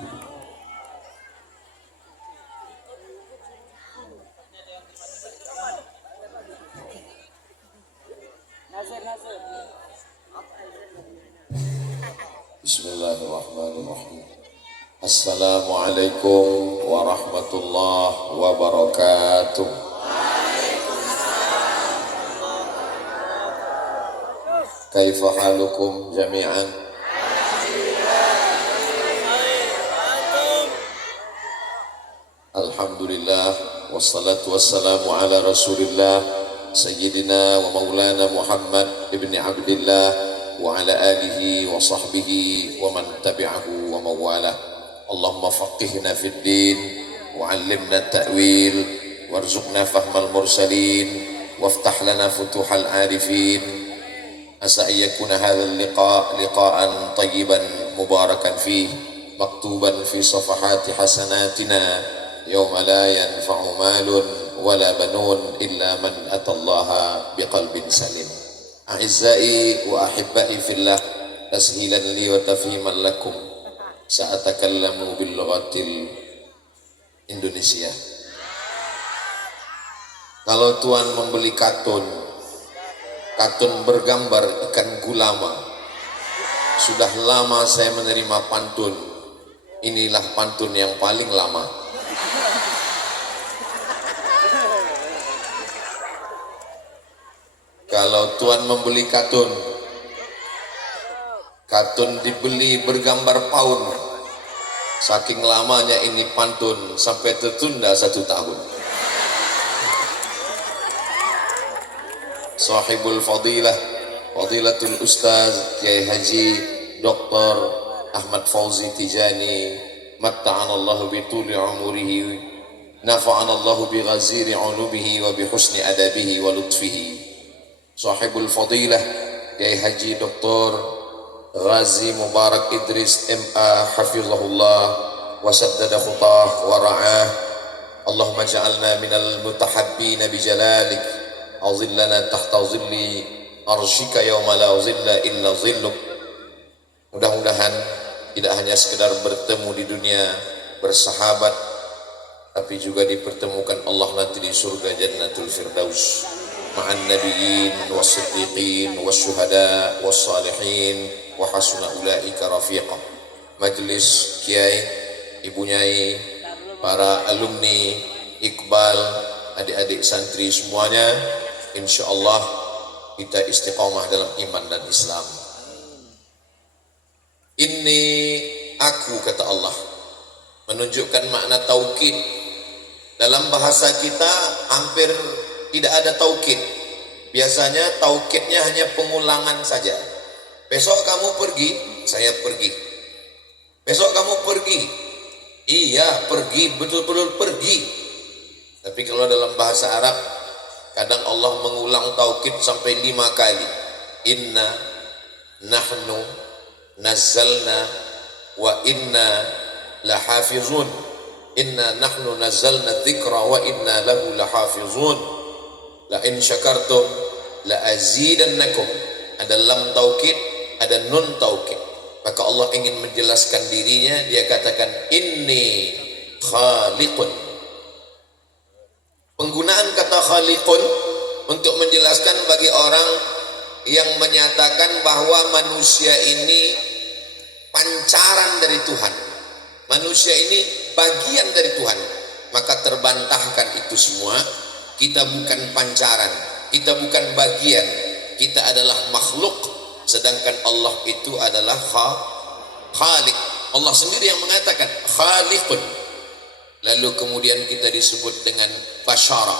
Bismillahirrahmanirrahim. Assalamualaikum warahmatullahi wabarakatuh. Kaifa halukum jami'an? Alhamdulillah wassalatu wassalamu ala Rasulillah Sayyidina wa Maulana Muhammad ibn Abdillah wa ala alihi wa sahbihi wa man tabi'ahu wa mawalah. Allahumma faqihna fid din wa 'allimna ta'wil warzuqna fahmal mursalin waftah lana futuhal arifin. Asa ayyakuna hadzal liqa'an tayyiban mubarakan fih maktuban fi safahati hasanatina yawma la yanfa'u malun wala banun illa man atallaha biqalbin salim. A'izzai wa ahibbai fillah, tashilan li wa tafhiman lakum sa'atakallamu bil lughatil Indonesia. Kalau Tuhan membeli katun bergambar ikan gulama, sudah lama saya menerima pantun, inilah pantun yang paling lama. Kalau Tuhan membeli katun dibeli bergambar paun, saking lamanya ini pantun sampai tertunda 1 tahun. Sahibul fadilah Fadilatul Ustaz Kiai Haji Dr. Ahmad Fauzi Tijani, matta'anallahu bituli umurihi, nafa'anallahu bighaziri ulubihi wa bihusni adabihi wa lutfihi. Sahibul fadilah Kiai Haji Dr. Ghazi Mubarak Idris MA hafizahullah wa saddada khutah wa ra'ah. Allahumma ja'alna minal mutahabbina bijalalik, azillana tahta zilli arsyika yawma la zilla illa zilluk. Mudah-mudahan tidak hanya sekedar bertemu di dunia bersahabat, tapi juga dipertemukan Allah nanti di surga Jannatul Firdaus ma'an nabiyyin was-siddiqin was-syuhada was-salihin wa hasuna ulaika rafiqa. Majelis kiai, ibu nyai, para alumni, Iqbal, adik-adik santri semuanya, insyaallah kita istiqamah dalam iman dan Islam. Ini aku, kata Allah, menunjukkan makna taukid. Dalam bahasa kita hampir tidak ada taukid. Biasanya taukidnya hanya pengulangan saja. Besok kamu pergi, saya pergi. Besok kamu pergi, iya pergi, betul-betul pergi. Tapi kalau dalam bahasa Arab, kadang Allah mengulang taukid sampai 5 kali. Inna nahnu nazzalna wa inna lahafizun. Inna nahnu nazzalna dzikra wa inna lahu lahafizun. La in syakartum la azidannakum. Ada lam taukid, ada nun taukid. Maka Allah ingin menjelaskan dirinya, dia katakan inni khaliqun. Penggunaan kata khaliqun untuk menjelaskan bagi orang yang menyatakan bahwa manusia ini pancaran dari Tuhan, manusia ini bagian dari Tuhan, maka terbantahkan itu semua. Kita bukan pancaran, kita bukan bagian, kita adalah makhluk, sedangkan Allah itu adalah khaliq. Allah sendiri yang mengatakan khaliqun. Lalu kemudian kita disebut dengan basyara.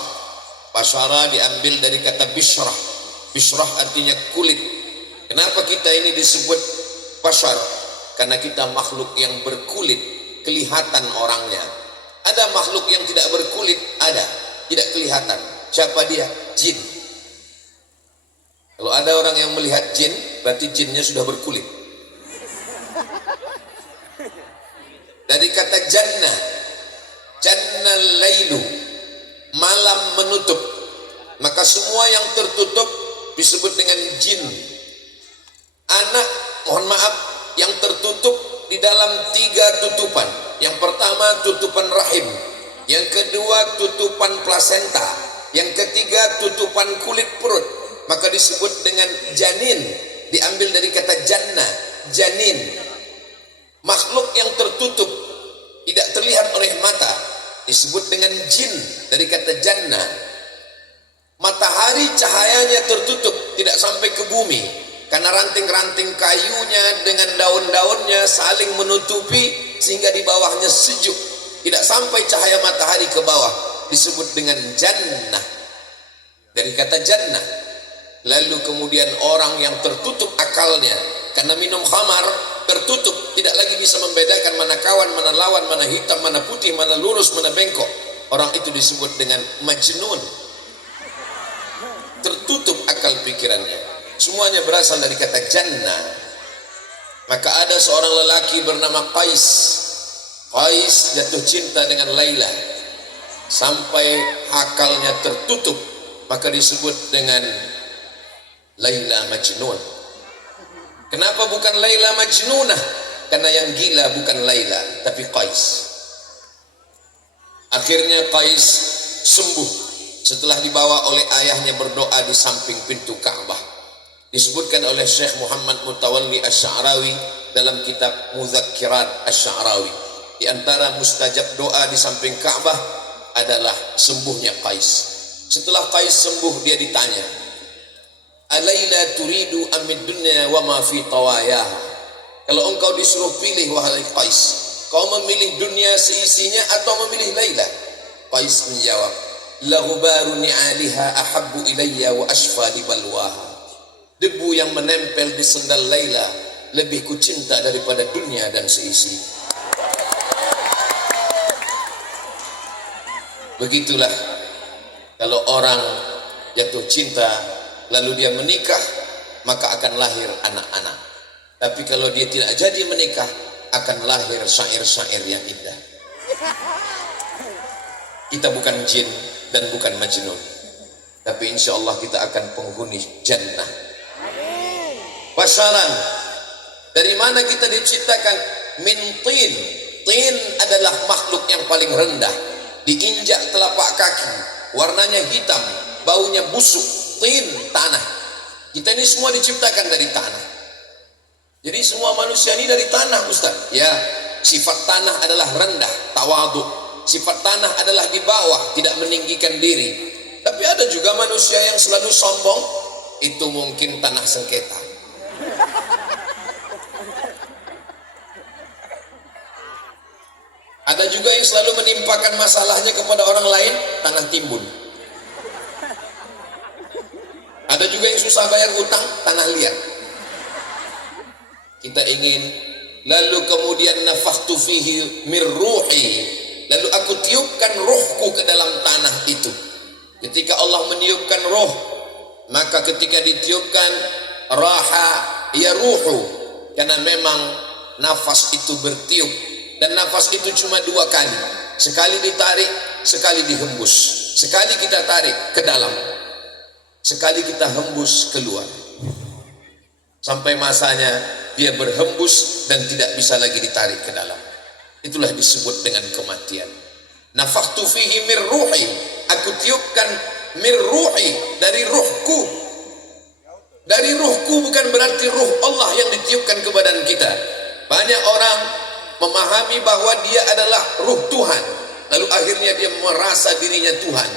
Basyara diambil dari kata bishrah. Bishrah artinya kulit. Kenapa kita ini disebut basyar? Karena kita makhluk yang berkulit, kelihatan orangnya. Ada makhluk yang tidak berkulit, ada, tidak kelihatan. Siapa dia? Jin. Kalau ada orang yang melihat jin, berarti jinnya sudah berkulit. Dari kata jannah, jannal lailu, malam menutup. Maka semua yang tertutup disebut dengan jin. Anak, mohon maaf, yang tertutup di dalam 3 tutupan. Yang pertama tutupan rahim, yang kedua tutupan plasenta, yang ketiga tutupan kulit perut. Maka disebut dengan janin, diambil dari kata jannah, janin. Makhluk yang tertutup, tidak terlihat oleh mata, disebut dengan jin, dari kata jannah. Matahari cahayanya tertutup, tidak sampai ke bumi, karena ranting-ranting kayunya dengan daun-daunnya saling menutupi, sehingga di bawahnya sejuk, tidak sampai cahaya matahari ke bawah, disebut dengan jannah, dari kata jannah. Lalu kemudian orang yang tertutup akalnya karena minum khamar, tertutup, tidak lagi bisa membedakan mana kawan, mana lawan, mana hitam, mana putih, mana lurus, mana bengkok, orang itu disebut dengan majnun. Tertutup akal pikirannya. Semuanya berasal dari kata jannah. Maka ada seorang lelaki bernama Qais. Qais jatuh cinta dengan Laila sampai akalnya tertutup, maka disebut dengan Laila Majnun. Kenapa bukan Laila Majnunah? Karena yang gila bukan Laila, tapi Qais. Akhirnya Qais sembuh setelah dibawa oleh ayahnya berdoa di samping pintu Ka'bah. Disebutkan oleh Syekh Muhammad Mutawalli Asy-Sya'rawi dalam kitab Mudzakirat Asy-Sya'rawi, di antara mustajab doa di samping Ka'bah adalah sembuhnya Qais. Setelah Qais sembuh, dia ditanya, "Alaila turidu amid dunya wa ma fi tawayaha?" Kalau engkau disuruh pilih wahai Qais, kau memilih dunia seisinya atau memilih Laila? Qais menjawab, "La ghubaru ni'aliha ahabbu ilayya wa ashfa li balwaha." Debu yang menempel di sendal Laila lebih kucinta daripada dunia dan seisi. Begitulah kalau orang jatuh cinta lalu dia menikah, maka akan lahir anak-anak. Tapi kalau dia tidak jadi menikah, akan lahir syair-syair yang indah. Kita bukan jin dan bukan majnun, tapi insya Allah kita akan penghuni jannah. Pasaran, dari mana kita diciptakan? Min tin. Tin adalah makhluk yang paling rendah. Diinjak telapak kaki, warnanya hitam, baunya busuk. Tin, tanah. Kita ini semua diciptakan dari tanah. Jadi semua manusia ini dari tanah, Ustaz. Ya, sifat tanah adalah rendah, tawadhu. Sifat tanah adalah di bawah, tidak meninggikan diri. Tapi ada juga manusia yang selalu sombong. Itu mungkin tanah sengketa. Ada juga yang selalu menimpakan masalahnya kepada orang lain, tanah timbun. Ada juga yang susah bayar hutang, tanah liat. Kita ingin, lalu kemudian nafakhtu fihi mir ruhi, lalu aku tiupkan ruhku ke dalam tanah itu. Ketika Allah meniupkan roh, maka ketika ditiupkan raha ya ruhu, karena memang nafas itu bertiup, dan nafas itu cuma 2 kali, sekali ditarik, sekali dihembus. Sekali kita tarik ke dalam, sekali kita hembus keluar, sampai masanya dia berhembus dan tidak bisa lagi ditarik ke dalam. Itulah disebut dengan kematian. Nafakhtu fihi mir ruhi, aku tiupkan mir ruhi, dari ruhku. Dari ruhku bukan berarti ruh Allah yang ditiupkan ke badan kita. Banyak orang memahami bahwa dia adalah ruh Tuhan, lalu akhirnya dia merasa dirinya Tuhan.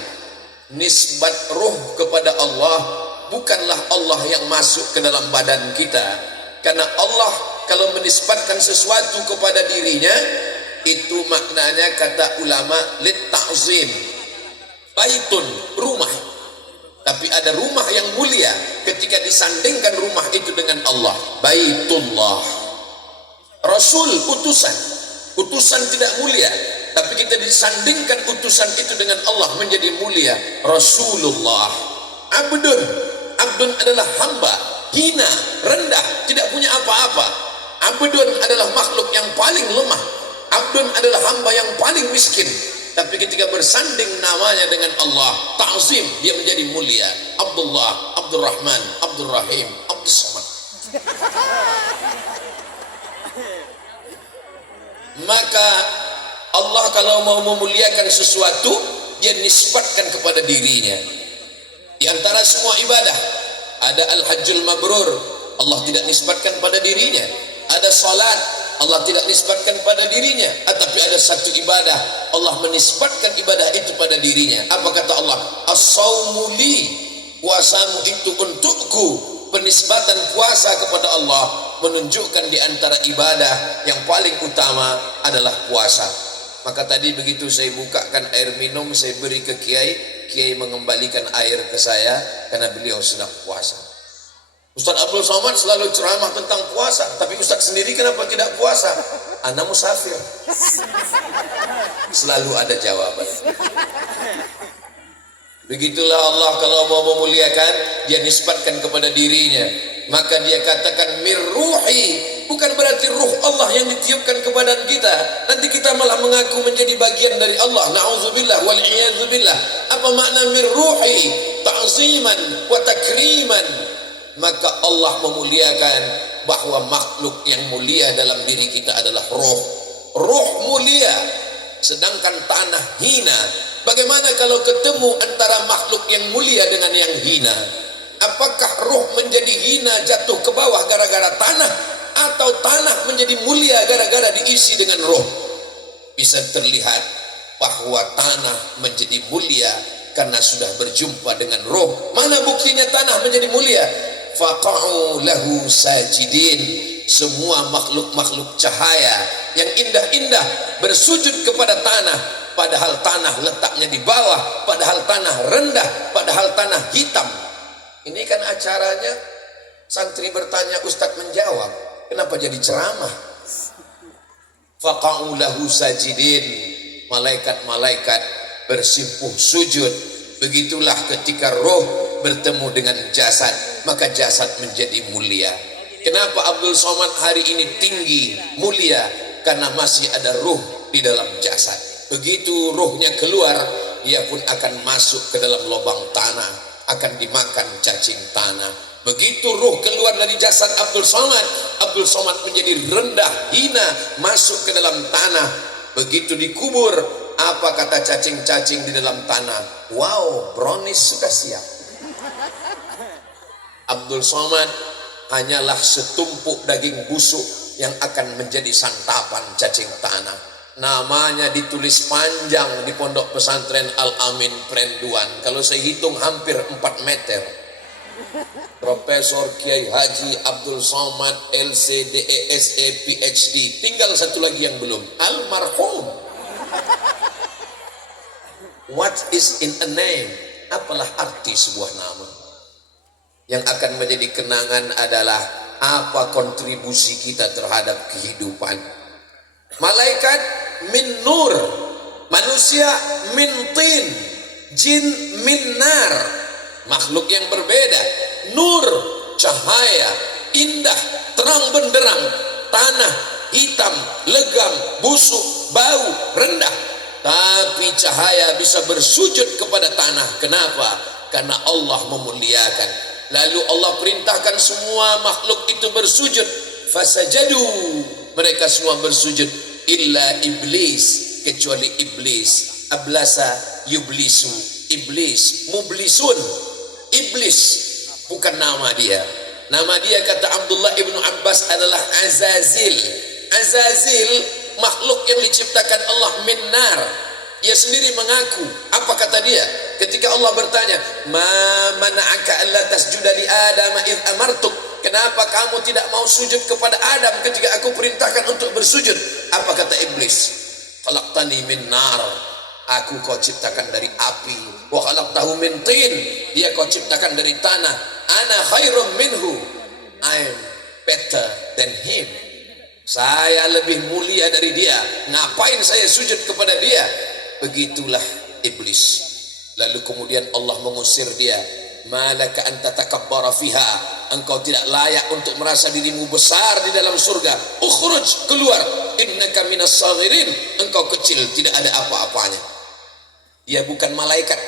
Nisbat ruh kepada Allah, bukanlah Allah yang masuk ke dalam badan kita. Karena Allah kalau menisbatkan sesuatu kepada dirinya, itu maknanya kata ulama lit ta'zim. Baitun, rumah. Tapi ada rumah yang mulia ketika disandingkan rumah itu dengan Allah. Baitullah. Rasul, utusan. Utusan tidak mulia, tapi kita disandingkan utusan itu dengan Allah menjadi mulia. Rasulullah. Abdun. Abdun adalah hamba, hina, rendah, tidak punya apa-apa. Abdun adalah makhluk yang paling lemah. Abdun adalah hamba yang paling miskin. Tapi ketika bersanding namanya dengan Allah, ta'zim, dia menjadi mulia. Abdullah, Abdurrahman, Abdurrahim, Abdus Samad. Maka Allah kalau mau memuliakan sesuatu, dia nisbatkan kepada dirinya. Di antara semua ibadah ada al-hajjul mabrur, Allah tidak nisbatkan pada dirinya. Ada salat, Allah tidak nisbatkan pada dirinya. Tetapi ada satu ibadah, Allah menisbatkan ibadah itu pada dirinya. Apa kata Allah? As-sawmu li, puasamu itu untukku. Penisbatan puasa kepada Allah menunjukkan di antara ibadah yang paling utama adalah puasa. Maka tadi begitu saya bukakan air minum, saya beri ke Kiai, Kiai mengembalikan air ke saya karena beliau sedang puasa. Ustaz Abdul Somad selalu ceramah tentang puasa, tapi Ustaz sendiri kenapa tidak puasa? Ana musafir. Selalu ada jawaban. Begitulah Allah kalau mau memuliakan, dia nisbatkan kepada dirinya. Maka dia katakan mirruhi, bukan berarti ruh Allah yang ditiupkan kepada kita. Nanti kita malah mengaku menjadi bagian dari Allah. Na'udzubillah wal iyadzubillah. Apa makna mirruhi? Ta'ziman wa takriman. Maka Allah memuliakan bahwa makhluk yang mulia dalam diri kita adalah roh. Roh mulia, sedangkan tanah hina. Bagaimana kalau ketemu antara makhluk yang mulia dengan yang hina? Apakah roh menjadi hina jatuh ke bawah gara-gara tanah, atau tanah menjadi mulia gara-gara diisi dengan roh? Bisa terlihat bahwa tanah menjadi mulia karena sudah berjumpa dengan roh. Mana buktinya tanah menjadi mulia? Faqa'u lahu sajidin. Semua makhluk-makhluk cahaya yang indah-indah bersujud kepada tanah, padahal tanah letaknya di bawah, padahal tanah rendah, padahal tanah hitam. Ini kan acaranya santri bertanya, Ustadz menjawab. Kenapa jadi ceramah? Faqa'u lahu sajidin. Malaikat-malaikat bersimpuh sujud. Begitulah ketika roh bertemu dengan jasad, maka jasad menjadi mulia. Kenapa Abdul Somad hari ini tinggi, mulia? Karena masih ada ruh di dalam jasad. Begitu ruhnya keluar, ia pun akan masuk ke dalam lubang tanah, akan dimakan cacing tanah. Begitu ruh keluar dari jasad Abdul Somad menjadi rendah, hina, masuk ke dalam tanah. Begitu dikubur, apa kata cacing-cacing di dalam tanah? Wow, brownies sudah siap. Abdul Somad hanyalah setumpuk daging busuk yang akan menjadi santapan cacing tanah. Namanya ditulis panjang di pondok pesantren Al-Amin Prenduan. Kalau saya hitung hampir 4 meter. Profesor Kiai Haji Abdul Somad LCDESE PhD. Tinggal satu lagi yang belum, almarhum. What is in a name? Apalah arti sebuah nama? Yang akan menjadi kenangan adalah apa kontribusi kita terhadap kehidupan. Malaikat min nur, manusia min tin, jin min nar. Makhluk yang berbeda. Nur, cahaya, indah, terang benderang. Tanah, hitam, legam, busuk, bau, rendah. Tapi cahaya bisa bersujud kepada tanah. Kenapa? Karena Allah memuliakan. Lalu Allah perintahkan semua makhluk itu bersujud. Fasajadu, mereka semua bersujud. Illa iblis, kecuali iblis. Ablasa yublisu, iblis, mublisun. Iblis bukan nama dia. Nama dia kata Abdullah ibnu Abbas adalah Azazil. Azazil makhluk yang diciptakan Allah min nar. Dia sendiri mengaku. Apa kata dia? Ketika Allah bertanya, "Ma mana'aka alla tasjuda li Adam id amartuk?" Kenapa kamu tidak mau sujud kepada Adam ketika aku perintahkan untuk bersujud? Apa kata iblis? Khalaqtani min nar. Aku kau ciptakan dari api. Wa khalaqtahu min tin. Dia kau ciptakan dari tanah. Ana khairum minhu. I'm better than him. Saya lebih mulia dari dia. Ngapain saya sujud kepada dia? Begitulah iblis. Lalu kemudian Allah mengusir dia. Malaka anta takabbara fiha. Engkau tidak layak untuk merasa dirimu besar di dalam surga. Ukhruj, keluar. Innaka minas saghirin. Engkau kecil, tidak ada apa-apanya. Dia bukan malaikat.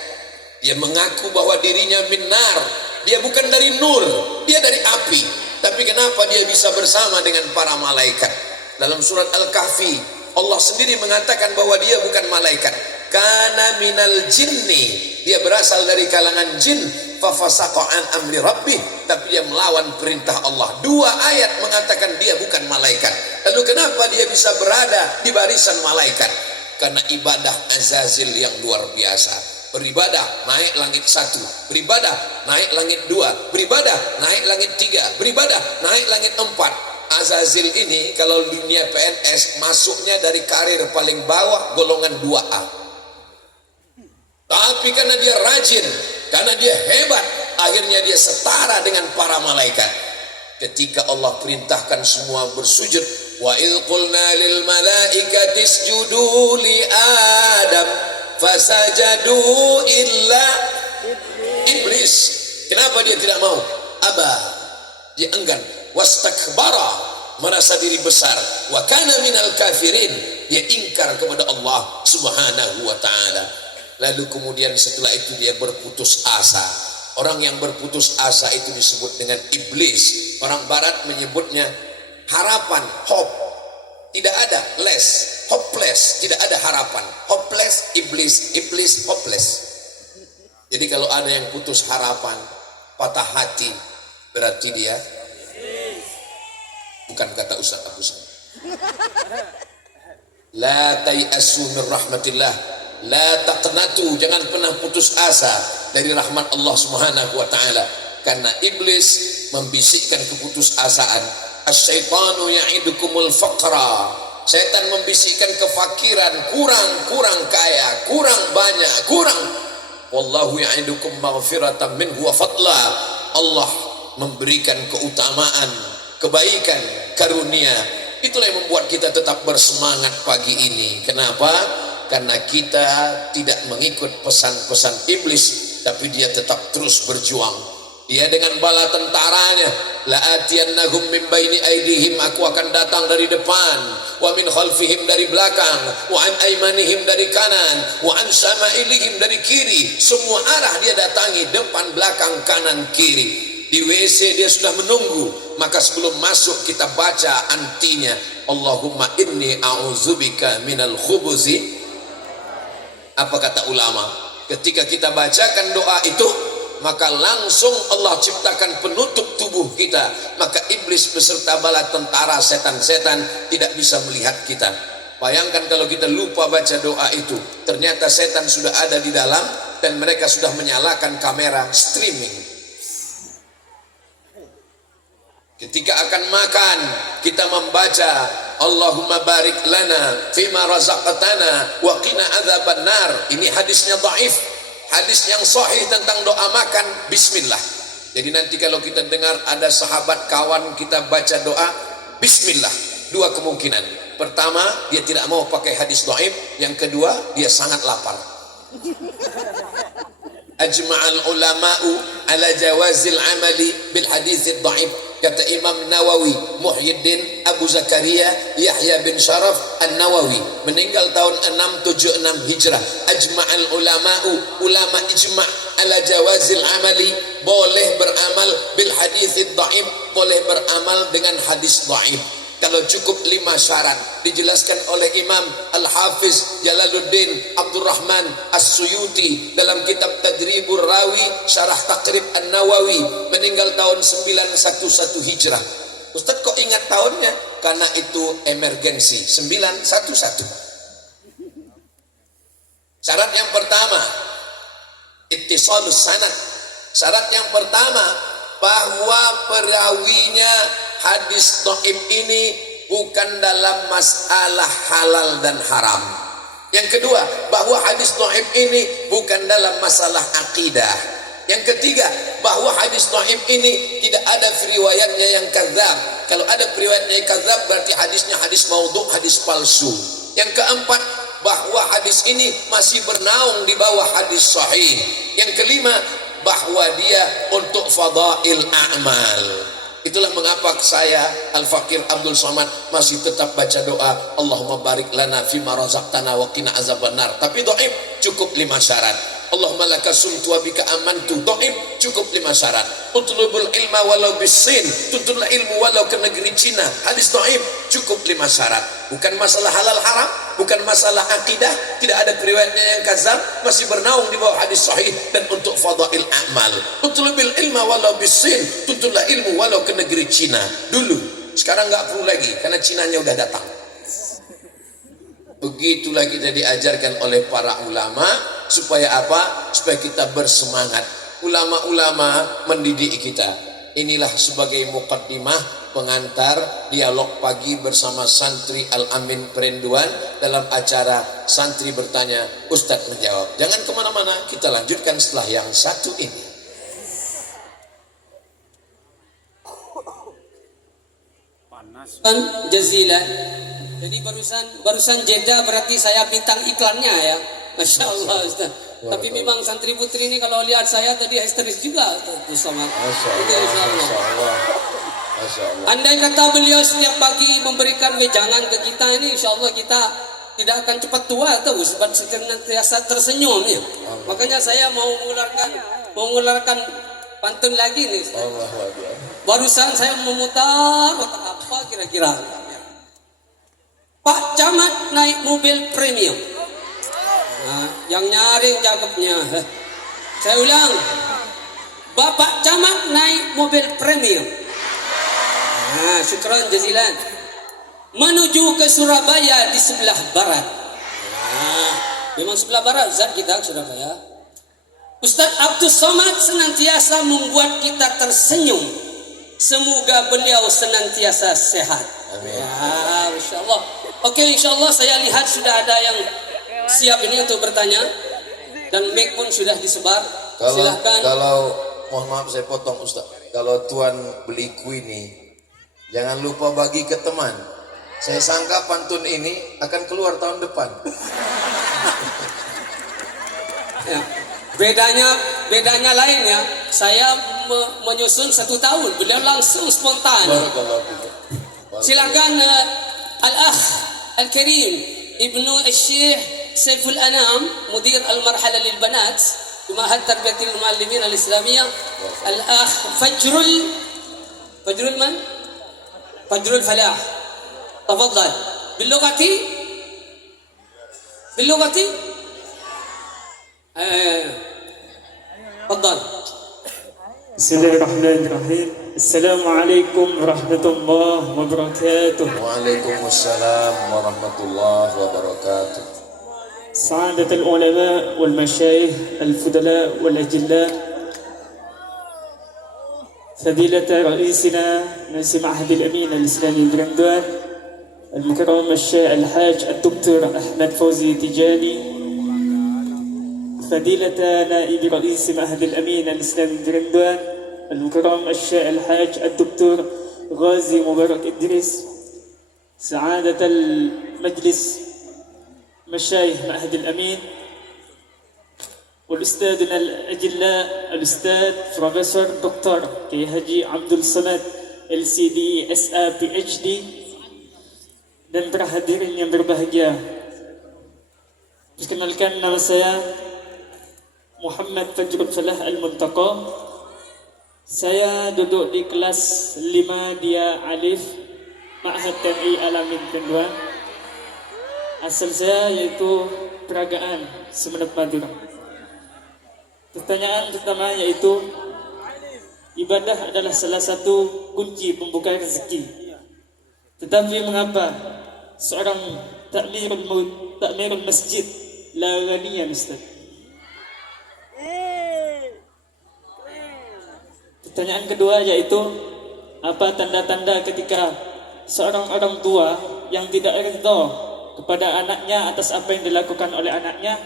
Dia mengaku bahwa dirinya minar. Dia bukan dari nur, dia dari api. Tapi kenapa dia bisa bersama dengan para malaikat? Dalam surat Al-Kahfi Allah sendiri mengatakan bahwa dia bukan malaikat. Kana minal jinni, dia berasal dari kalangan jin. Fafasaqa an amri rabbih, tapi dia melawan perintah Allah. Dua ayat mengatakan dia bukan malaikat. Lalu kenapa dia bisa berada di barisan malaikat? Karena ibadah Azazil yang luar biasa. Beribadah naik langit 1, beribadah naik langit 2, beribadah naik langit 3, beribadah naik langit 4. Azazil ini kalau dunia PNS masuknya dari karir paling bawah, golongan 2A. Tapi karena dia rajin, karena dia hebat, akhirnya dia setara dengan para malaikat. Ketika Allah perintahkan semua bersujud, wa idh qulna lil malaikati isjudu li Adam fasajadu illa iblis. Kenapa dia tidak mau? Aba, dia enggan. Wastakbara, merasa diri besar. Wa kana minal kafirin, dia ingkar kepada Allah Subhanahu wa ta'ala. Lalu kemudian setelah itu dia berputus asa. Orang yang berputus asa itu disebut dengan iblis. Orang barat menyebutnya harapan, hope. Tidak ada less, hopeless, tidak ada harapan. Hopeless, iblis, iblis, hopeless. Jadi kalau ada yang putus harapan, patah hati, berarti dia bukan kata Ustaz Abu Sa'id. La tayasu min rahmatillah. La taqnatu, jangan pernah putus asa dari rahmat Allah Subhanahu wa ta'ala. Karena iblis membisikkan keputusasaan. Asyaitanu ya'idukumul faqra, setan membisikkan kefakiran, kurang kaya, kurang banyak, kurang. Wallahu ya'idukum maghfiratan minhu wa fadla, Allah memberikan keutamaan, kebaikan, karunia. Itulah yang membuat kita tetap bersemangat pagi ini. Kenapa? Karena kita tidak mengikut pesan-pesan iblis, tapi dia tetap terus berjuang. Dia dengan bala tentaranya, la atiyannahum min baini aidihim, aku akan datang dari depan, wa min khalfihim, dari belakang, wa an aymanihim, dari kanan, wa an samailihim, dari kiri. Semua arah dia datangi, depan, belakang, kanan, kiri. Di WC dia sudah menunggu, maka sebelum masuk kita baca antinya, Allahumma inni a'udzubika minal khubuzi. Apa kata ulama? Ketika kita bacakan doa itu, maka langsung Allah ciptakan penutup tubuh kita. Maka iblis beserta bala tentara setan-setan tidak bisa melihat kita. Bayangkan kalau kita lupa baca doa itu, ternyata setan sudah ada di dalam dan mereka sudah menyalakan kamera streaming. Ketika akan makan, kita membaca Allahumma barik lana fima razaqtana wa qina adzabannar. Ini hadisnya dhaif. Hadis yang sahih tentang doa makan, bismillah. Jadi nanti kalau kita dengar ada sahabat kawan kita baca doa bismillah, dua kemungkinan. Pertama, dia tidak mau pakai hadis dhaif. Yang kedua, dia sangat lapar. Ajma'al ulama'u ala jawazil amali bil haditsid dhaif. Kata Imam Nawawi, Muhyiddin Abu Zakaria Yahya bin Sharaf An-Nawawi, meninggal tahun 676 Hijrah. Ajma'al ulama'u, ulama ijma' ala jawazil amali, boleh beramal bil haditsid dhaif, boleh beramal dengan hadis dhaif kalau cukup 5 syarat. Dijelaskan oleh Imam Al-Hafiz Jalaluddin Abdurrahman As-Suyuti dalam kitab Tadribur Rawi Syarah Taqrib An-Nawawi, meninggal tahun 911 Hijrah. Ustaz kok ingat tahunnya? Karena itu emergensi, 911. Syarat yang pertama, ittisalus sanad. Syarat yang pertama, bahwa perawinya hadis dhaif ini bukan dalam masalah halal dan haram. Yang kedua, bahwa hadis dhaif ini bukan dalam masalah akidah. Yang ketiga, bahwa hadis dhaif ini tidak ada riwayatnya yang kadzab. Kalau ada riwayatnya yang kadzab, berarti hadisnya hadis maudhu', hadis palsu. Yang keempat, bahwa hadis ini masih bernaung di bawah hadis sahih. Yang kelima, bahwa dia untuk fadail a'mal. Itulah mengapa saya Al-Fakir Abdul Somad masih tetap baca doa Allahumma barik lana fima razaqtana wa qina azabannar. Tapi dhaif cukup 5 syarat. Allahumma laka sumtu wa bika amantu, dhaif cukup 5 syarat. utlubul ilma walau bisin, tuntutlah ilmu walau ke negeri Cina. Hadis dhaif, cukup 5 syarat. Bukan masalah halal haram, bukan masalah akidah, tidak ada riwayatnya yang kadzab, masih bernaung di bawah hadis sahih. Dan untuk fadail amal, utlubil ilma walau bisin, tuntutlah ilmu walau ke negeri Cina. Dulu, sekarang nggak perlu lagi karena Cinanya udah datang. Begitulah kita diajarkan oleh para ulama. Supaya apa? Supaya kita bersemangat. Ulama-ulama mendidik kita. Inilah sebagai muqaddimah, pengantar dialog pagi bersama santri Al-Amin Perenduan dalam acara santri bertanya, Ustadz menjawab. Jangan kemana-mana, kita lanjutkan setelah yang satu ini. Jazilan. Jadi barusan jeda berarti saya bintang iklannya ya. Masya Allah Ustaz. Tapi memang santri putri ini kalau lihat saya tadi histeris juga. Masya Allah. Andai kata beliau setiap pagi memberikan wejangan ke kita ini, insya Allah kita tidak akan cepat tua tahu sebab senantiasa tersenyum ya. Makanya saya mau mengeluarkan pantun lagi nih. Barusan saya memutar apa kira-kira. Pak Camat naik mobil premium. Nah, yang nyaring cakepnya. Saya ulang. Bapak Camat naik mobil premium. Nah, syukran jazilan. Menuju ke Surabaya di sebelah barat. Nah, memang sebelah barat zat kita ke Surabaya. Ustadz Abdus Somad senantiasa membuat kita tersenyum. Semoga beliau senantiasa sehat. Amin. Ya, Masya Allah. Oke, insya Allah saya lihat sudah ada yang siap ini untuk bertanya dan mic pun sudah disebar. Silahkan. Kalau mohon maaf saya potong Ustaz. Kalau tuan beli kue ini, jangan lupa bagi ke teman. Saya sangka pantun ini akan keluar tahun depan. Ya. Bedanya lain ya. Saya menyusun 1 tahun, beliau langsung spontan. Silakan Al-Akh Al-Karim Ibnu Al-Syekh Saiful Anam, Mudir Al-Marhala Lil-Banat Ma'had Tarbiyatil Muallimin Al-Islamiyah, Al-Akh Fajrul man? Fajrul Falah. Tafadhal. Billugati? Tafadhal. Bismillahirrahmanirrahim. Assalamualaikum warahmatullahi wabarakatuh. Waalaikumsalam warahmatullahi wabarakatuh. سعادة العلماء والمشايخ الفضلاء والأجلاء، فضيلة رئيسنا رئيس معهد الأمين الإسلامي برندوان المكرم الشيخ الحاج الدكتور أحمد فوزي تجاني، فضيلة نائب رئيس معهد الأمين الإسلامي برندوان المكرم الشيخ الحاج الدكتور غازي مبارك إدريس، سعادة المجلس مشايخ معهد الأمين، والأستاذنا الأجلاء الأستاذ بروفيسور دكتور كي هاجي عبد الصمد LCD SA PhD, dan para hadirin yang berbahagia. Perkenalkan, nama saya Muhammad Fajrul Falah Al-Muntaqa. Saya duduk di kelas 5 Dia Alif Ma'had TNI Al-Amin Perenduan. Asal saya yaitu Peragaan, Sumeneb Madura. Pertanyaan pertama yaitu, ibadah adalah salah satu kunci pembuka rezeki. Tetapi mengapa seorang takmirul masjid la ghaniyan, Ustaz? Pertanyaan kedua yaitu, apa tanda-tanda ketika seorang orang tua yang tidak ridha kepada anaknya atas apa yang dilakukan oleh anaknya,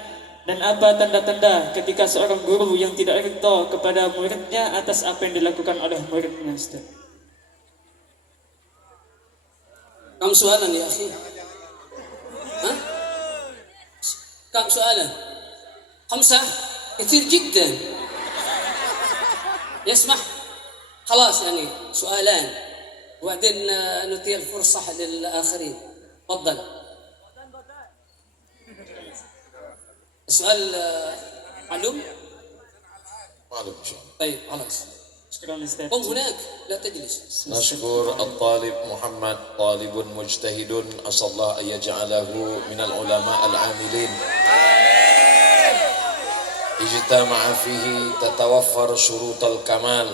dan apa tanda-tanda ketika seorang guru yang tidak ridha kepada muridnya atas apa yang dilakukan oleh muridnya, Ustaz? كم سؤالا يا أخي؟ ها؟ كم سؤالا؟ 5 كثير جدا. يسمح خلاص يعني سؤالان وبعدين نعطي الفرصة للآخرين. تفضل. السؤال معلوم؟ معلوم إن شاء الله. طيب خلاص. Syukran Ustaz. قم هناك لا تجلس. نشكر الطالب محمد طالب مجتهد أسأل الله أن يجعله من العلماء العاملين اجتمع فيه تتوفر شروط الكمال.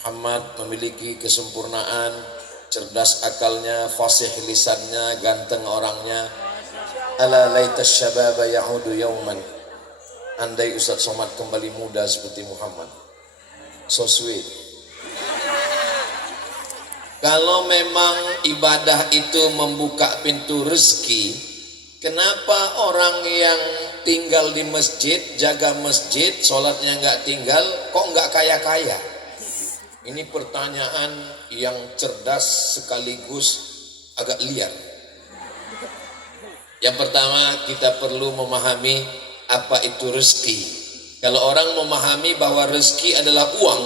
Muhammad memiliki kesempurnaan, cerdas akalnya, fasih lisannya, ganteng orangnya. Ala laitas syababa ya'udu yauman. Andai Ustaz Somad kembali muda seperti Muhammad. So sweet. Kalau memang ibadah itu membuka pintu rezeki, kenapa orang yang tinggal di masjid, jaga masjid, sholatnya nggak tinggal, kok nggak kaya-kaya? Ini pertanyaan yang cerdas sekaligus agak liar. Yang pertama, kita perlu memahami apa itu rezeki. Kalau orang memahami bahwa rezeki adalah uang,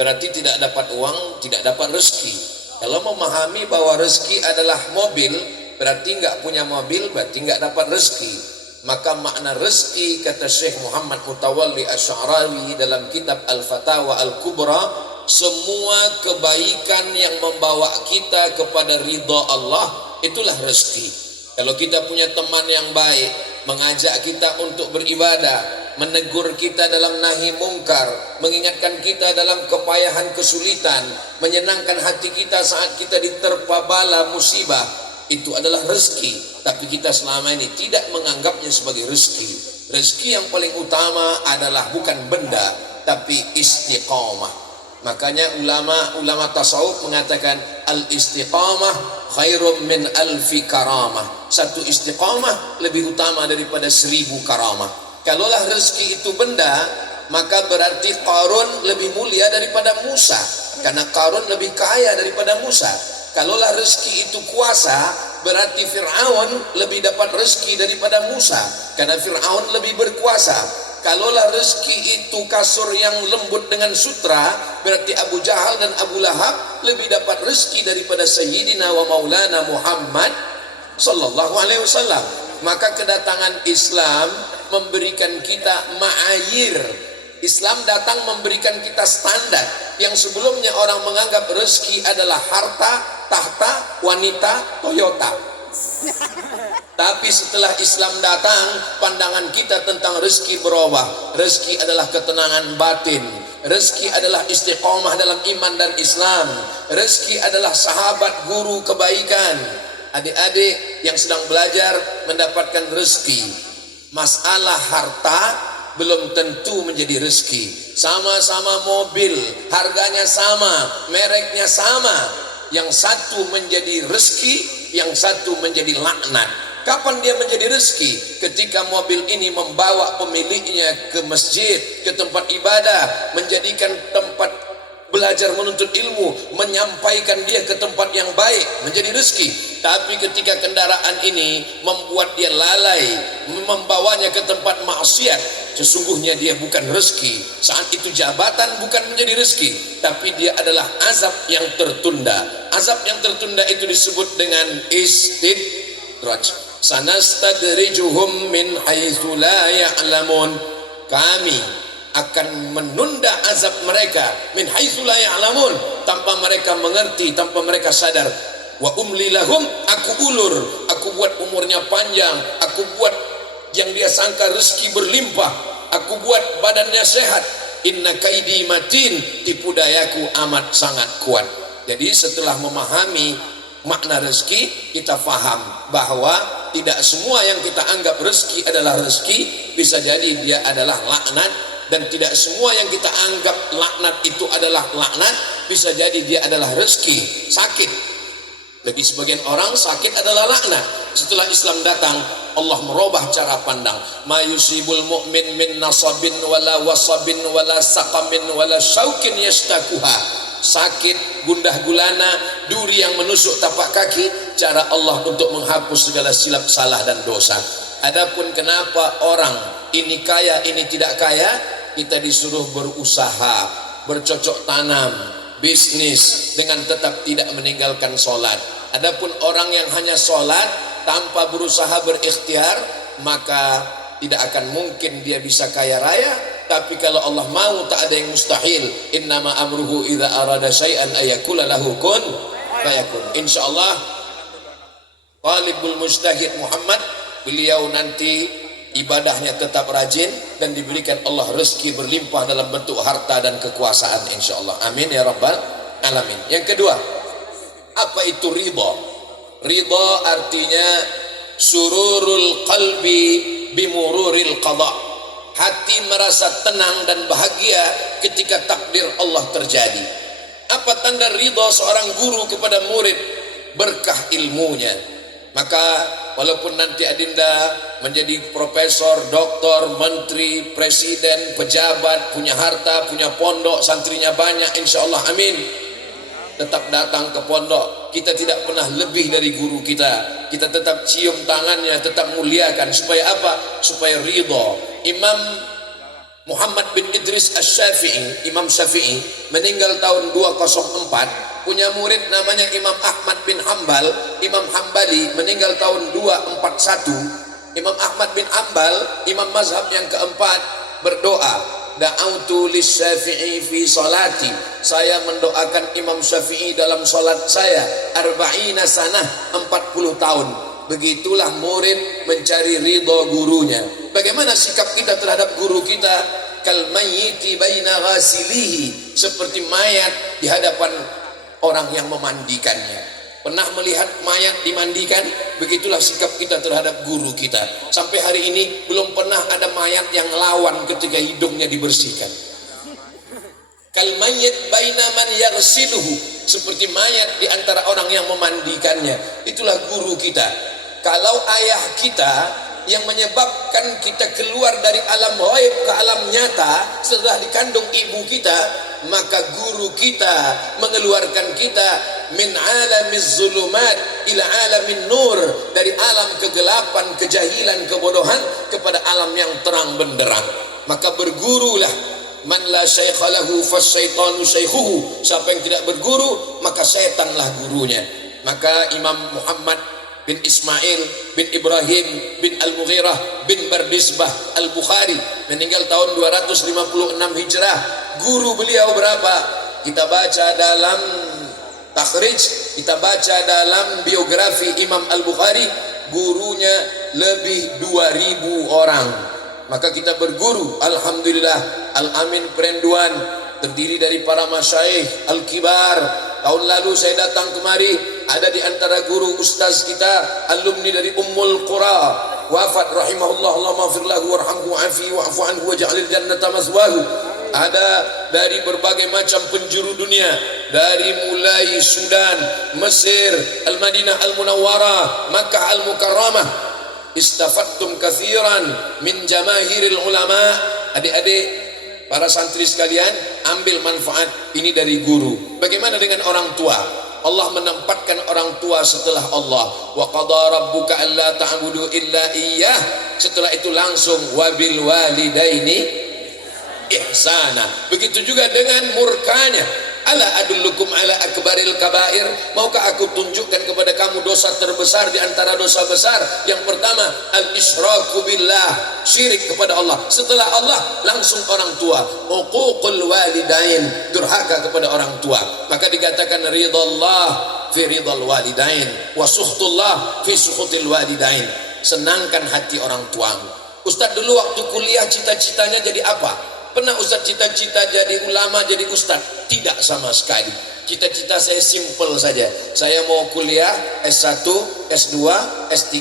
berarti tidak dapat uang, tidak dapat rezeki. Kalau memahami bahwa rezeki adalah mobil, berarti nggak punya mobil, berarti nggak dapat rezeki. Maka makna rezeki, kata Syekh Muhammad Mutawalli Asy'arawi dalam kitab Al-Fatawa Al-Kubra, semua kebaikan yang membawa kita kepada ridha Allah, itulah rezeki. Kalau kita punya teman yang baik, mengajak kita untuk beribadah, menegur kita dalam nahi mungkar, mengingatkan kita dalam kepayahan kesulitan, menyenangkan hati kita saat kita diterpa bala musibah, itu adalah rezeki. Tapi kita selama ini tidak menganggapnya sebagai rezeki. Rezeki yang paling utama adalah bukan benda, tapi istiqamah. Makanya ulama tasawuf mengatakan al-istiqamah khairum min alfi karamah. Satu istiqamah lebih utama daripada 1000 karamah. Kalaulah rezeki itu benda, maka berarti Qarun lebih mulia daripada Musa, karena Qarun lebih kaya daripada Musa. Kalaulah rezeki itu kuasa, berarti Fir'aun lebih dapat rezeki daripada Musa, karena Fir'aun lebih berkuasa. Kalaulah rezeki itu kasur yang lembut dengan sutra, berarti Abu Jahal dan Abu Lahab lebih dapat rezeki daripada Sayyidina wa Maulana Muhammad sallallahu alaihi wasallam. Maka kedatangan Islam memberikan kita ma'ayir. Islam datang memberikan kita standar yang sebelumnya orang menganggap rezeki adalah harta, tahta, wanita, Toyota. Tapi setelah Islam datang, pandangan kita tentang rezeki berubah. Rezeki adalah ketenangan batin. Rezeki adalah istiqomah dalam iman dan Islam. Rezeki adalah sahabat guru kebaikan. Adik-adik yang sedang belajar mendapatkan rezeki. Masalah harta belum tentu menjadi rezeki. Sama-sama mobil, harganya sama, mereknya sama. Yang satu menjadi rezeki, yang satu menjadi laknat. Kapan dia menjadi rezeki? Ketika mobil ini membawa pemiliknya ke masjid, ke tempat ibadah, menjadikan tempat belajar menuntut ilmu, menyampaikan dia ke tempat yang baik, menjadi rezeki. Tapi ketika kendaraan ini membuat dia lalai, membawanya ke tempat maksiat, sesungguhnya dia bukan rezeki. Saat itu jabatan bukan menjadi rezeki, tapi dia adalah azab yang tertunda. Azab yang tertunda itu disebut dengan istidraj. Sanastadrijuhum min haitsu la ya'lamun. Kami akan menunda azab mereka min haitsu la ya'lamun, tanpa mereka mengerti, tanpa mereka sadar. Wa umli lahum, aku ulur, aku buat umurnya panjang, aku buat yang dia sangka rezeki berlimpah, aku buat badannya sehat. Inna kaidi matin, tipu dayaku amat sangat kuat. Jadi setelah memahami makna rezeki, kita faham bahwa tidak semua yang kita anggap rezeki adalah rezeki. Bisa jadi dia adalah laknat, dan tidak semua yang kita anggap laknat itu adalah laknat. Bisa jadi dia adalah rezeki. Sakit, bagi sebagian orang sakit adalah laknat. Setelah Islam datang, Allah merubah cara pandang. Ma yusibul mu'min min nasabin wala wasabin wala saqamin wala syaukin yastakuha. Sakit, gundah gulana, duri yang menusuk tapak kaki, cara Allah untuk menghapus segala silap salah dan dosa. Adapun kenapa orang ini kaya, ini tidak kaya, kita disuruh berusaha, bercocok tanam, bisnis dengan tetap tidak meninggalkan sholat. Adapun orang yang hanya sholat tanpa berusaha berikhtiar, maka tidak akan mungkin dia bisa kaya raya, Tapi kalau Allah mau tak ada yang mustahil. Innama amruhu idza arada syai'an ayakula lahu kun fayakun. Insyaallah talibul mujtahid Muhammad, beliau nanti ibadahnya tetap rajin dan diberikan Allah rezeki berlimpah dalam bentuk harta dan kekuasaan insyaallah. Amin ya rabbal alamin. Yang kedua, apa itu ridha? Ridha artinya sururul qalbi bimururil qada. Hati merasa tenang dan bahagia ketika takdir Allah terjadi. Apa tanda ridha seorang guru kepada murid? Berkah ilmunya. Maka walaupun nanti adinda menjadi profesor, doktor, menteri, presiden, pejabat, punya harta, punya pondok, santrinya banyak, insyaallah amin, tetap datang ke pondok. Kita tidak pernah lebih dari guru kita. Kita tetap cium tangannya, tetap muliakan. Supaya apa? Supaya ridha. Imam Muhammad bin Idris Asy-Syafi'i, Imam Syafi'i, meninggal tahun 204. Punya murid namanya Imam Ahmad bin Hambal, Imam Hambali, meninggal tahun 241. Imam Ahmad bin Hambal, imam mazhab yang keempat, berdoa, da'autu lis-Syafi'i fi salati. Saya mendoakan Imam Syafi'i dalam salat saya, arba'ina sanah, 40 tahun. Begitulah murid mencari ridha gurunya. Bagaimana sikap kita terhadap guru kita? Kal mayyiti baina ghasilihi, seperti mayat di hadapan orang yang memandikannya. Pernah melihat mayat dimandikan? Begitulah sikap kita terhadap guru kita. Sampai hari ini belum pernah ada mayat yang lawan ketika hidungnya dibersihkan. Kal mayyit baina man yaghsiluhu, seperti mayat di antara orang yang memandikannya. Itulah guru kita. Kalau ayah kita yang menyebabkan kita keluar dari alam ghaib ke alam nyata setelah dikandung ibu kita, maka guru kita mengeluarkan kita min alamiz zulumat ila alamin nur, dari alam kegelapan, kejahilan, kebodohan kepada alam yang terang benderang. Maka bergurulah. Man la syaikha lahu fasyaitanu syaikhuhu, siapa yang tidak berguru maka syaitanlah gurunya. Maka Imam Muhammad bin Ismail bin Ibrahim bin Al-Mughirah bin Bardisbah Al-Bukhari meninggal tahun 256 Hijrah. Guru beliau berapa? Kita baca dalam takhrij, kita baca dalam biografi Imam Al-Bukhari, gurunya lebih 2000 orang. Maka kita berguru, alhamdulillah. Al-Amin Perenduan terdiri dari para masyaikh al-kibar. Tahun lalu saya datang kemari, ada di antara guru ustaz kita, alumni dari Ummul Qura, wafat rahimahullah, Allahumma ighfir lahu warhamhu wa'afihi wa'fu anhu waj'alil jannata maswahu. Ada dari berbagai macam penjuru dunia, dari mulai Sudan, Mesir, Al-Madinah Al-Munawwarah, Makkah Al-Mukarramah. Istafattum kathiran min jamahiril ulama. Adik-adik, para santri sekalian, ambil manfaat ini dari guru. Bagaimana dengan orang tua? Allah menempatkan orang tua setelah Allah. Wa qada rabbuka alla ta'budu illa iyyah. Setelah itu langsung wabil walidaini ihsana. Begitu juga dengan murkanya. Ala adullukum ala akbaril kabair. Maukah aku tunjukkan kepada kamu dosa terbesar di antara dosa besar? Yang pertama, al-isyraku billah, syirik kepada Allah. Setelah Allah langsung orang tua. Uququl walidain, durhaka kepada orang tua. Maka dikatakan ridallah fi ridal walidain wa sukhtullah fi sukhutil walidain. Senangkan hati orang tuamu. Ustaz dulu waktu kuliah cita-citanya jadi apa? Pernah Ustaz cita-cita jadi ulama, jadi ustaz? Tidak sama sekali. Cita-cita saya simple saja. Saya mau kuliah S1, S2, S3,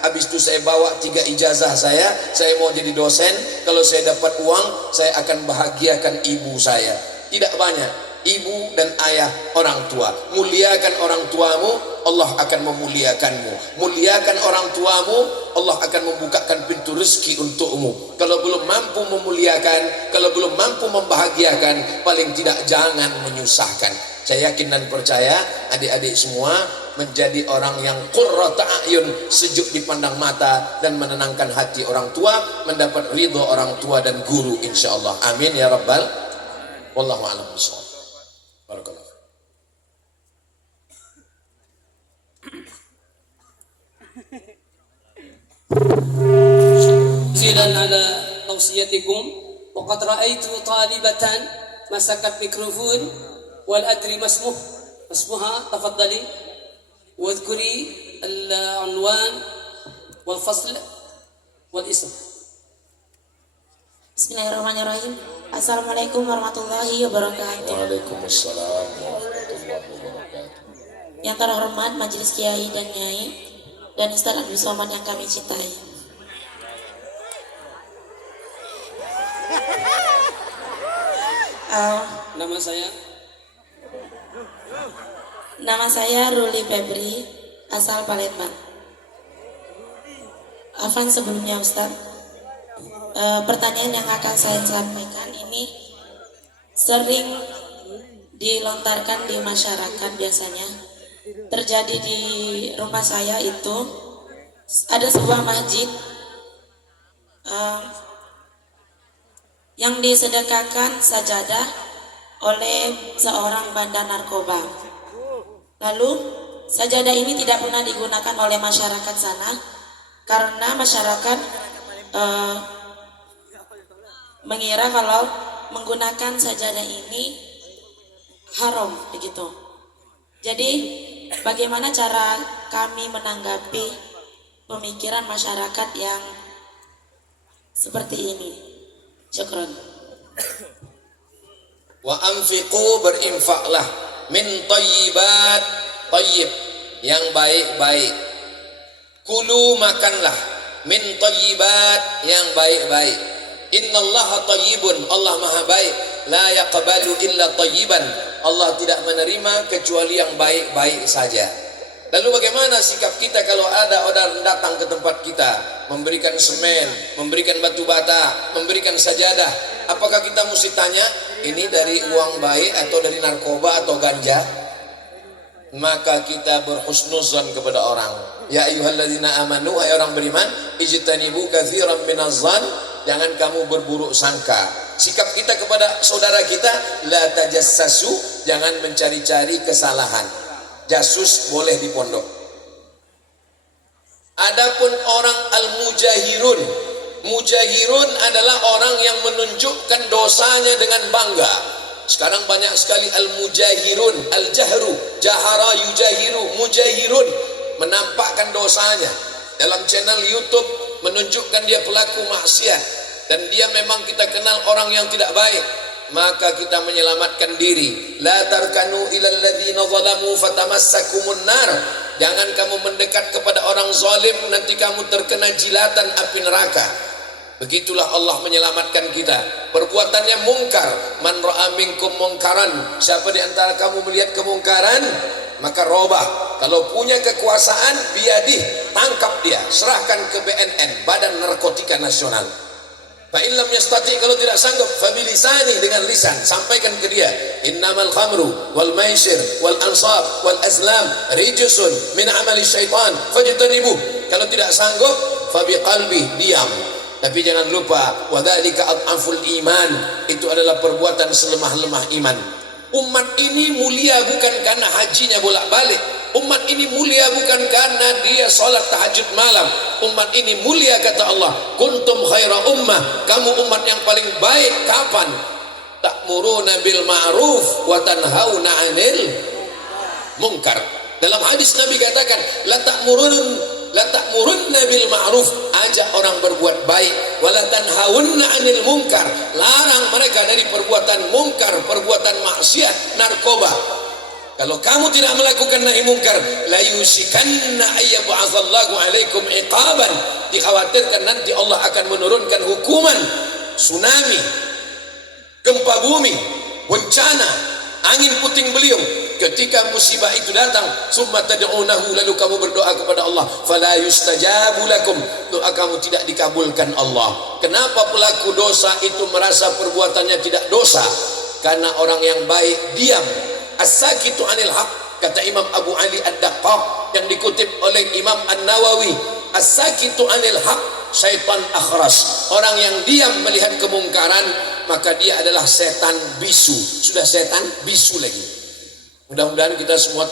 habis itu saya bawa 3 ijazah saya mau jadi dosen. Kalau saya dapat uang, saya akan bahagiakan ibu saya. Tidak banyak. Ibu dan ayah, orang tua. Muliakan orang tuamu, Allah akan memuliakanmu. Muliakan orang tuamu, Allah akan membukakan pintu rezeki untukmu. Kalau belum mampu memuliakan, kalau belum mampu membahagiakan, paling tidak jangan menyusahkan. Saya yakin dan percaya adik-adik semua menjadi orang yang qurrata a'yun, sejuk dipandang mata dan menenangkan hati orang tua, mendapat ridha orang tua dan guru insyaallah. Amin ya rabbal. Wallahu a'lam bishawab. Barakallahu. Silan ala tausiyatikum وقد رأيت طالبة مسكت ميكروفون ولا أدري ما اسمها تفضلي واذكري العنوان والفصل والاسم. Bismillahirrahmanirrahim. Assalamualaikum warahmatullahi wabarakatuh. Waalaikumsalam warahmatullahi wabarakatuh. Yang terhormat Majelis Kiai dan Nyai dan Ustaz Abdul Somad yang kami cintai. Nama saya Ruli Febri, asal Palembang. Afan sebelumnya Ustaz, pertanyaan yang akan saya sampaikan ini sering dilontarkan di masyarakat biasanya. Terjadi di rumah saya itu ada sebuah masjid yang disedekahkan sajadah oleh seorang bandar narkoba. Lalu sajadah ini tidak pernah digunakan oleh masyarakat sana karena masyarakat mengira kalau menggunakan sajadah ini haram begitu. Jadi bagaimana cara kami menanggapi pemikiran masyarakat yang seperti ini? Syukron. Wa anfiqu, berinfaklah, min thayyibat, thayyib, yang baik-baik. Kulu, makanlah, min thayyibat, yang baik-baik. Innallaha thayyibun, Allah maha baik. La yaqbalu illa thayyiban, Allah tidak menerima kecuali yang baik-baik saja. Lalu bagaimana sikap kita kalau ada orang datang ke tempat kita, memberikan semen, memberikan batu bata, memberikan sajadah? Apakah kita mesti tanya, ini dari uang baik atau dari narkoba atau ganja? Maka kita berhusnuzan kepada orang. Ya ayyuhalladzina amanu, hai orang beriman, ijtanibu katsiran minaz-zan, jangan kamu berburuk sangka. Sikap kita kepada saudara kita, la tajassasu, jangan mencari-cari kesalahan. Jasus boleh di pondok. Adapun orang al-mujahirun, mujahirun adalah orang yang menunjukkan dosanya dengan bangga. Sekarang banyak sekali al-mujahirun, al-jahru, jahara yujahiru, mujahirun, menampakkan dosanya dalam channel YouTube, menunjukkan dia pelaku maksiat dan dia memang kita kenal orang yang tidak baik. Maka kita menyelamatkan diri. La tarkanu ilal ladzina zalamu fatamassakumun nar. Jangan kamu mendekat kepada orang zalim, nanti kamu terkena jilatan api neraka. Begitulah Allah menyelamatkan kita. Perbuatannya mungkar, man ra'a minkum mungkaran, siapa di antara kamu melihat kemungkaran, maka robah. Kalau punya kekuasaan, biadih, tangkap dia, serahkan ke BNN, Badan Narkotika Nasional. Fa'illam yastati, kalau tidak sanggup, fabilisani, dengan lisan, sampaikan ke dia, innamal khamru wal maisir wal ansab wal azlam rijsun min amali syaitan fajtanibu. Kalau tidak sanggup, fabiqalbi, diam. Tapi jangan lupa, wadzalika adhaful iman, itu adalah perbuatan selemah-lemah iman. Umat ini mulia bukan karena hajinya bolak-balik. Umat ini mulia bukan karena dia sholat tahajud malam. Umat ini mulia kata Allah, kuntum khaira ummah, kamu umat yang paling baik. Kapan? Ta'muruna bil ma'ruf wa tanhauna 'anil munkar. Dalam hadis Nabi katakan, la ta'murunna bil ma'ruf, ajak orang berbuat baik, wa la tanhauna 'anil munkar, larang mereka dari perbuatan munkar, perbuatan maksiat, narkoba. Kalau kamu tidak melakukan nahi mungkar, la yusikanna ayyab'atsallahu 'alaikum iqaban, dikhawatirkan nanti Allah akan menurunkan hukuman, tsunami, gempa bumi, bencana, angin puting beliung. Ketika musibah itu datang, summa tad'unahu, lalu kamu berdoa kepada Allah, fala yustajabu lakum, doa kamu tidak dikabulkan Allah. Kenapa pelaku dosa itu merasa perbuatannya tidak dosa? Karena orang yang baik diam. As-sakitu anil haq, kata Imam Abu Ali Ad-Daqqaq yang dikutip oleh Imam An-Nawawi, as-sakitu anil haq syaitan akhras, orang yang diam melihat kemungkaran, maka dia adalah setan bisu. Sudah setan bisu lagi. Mudah-mudahan kita semua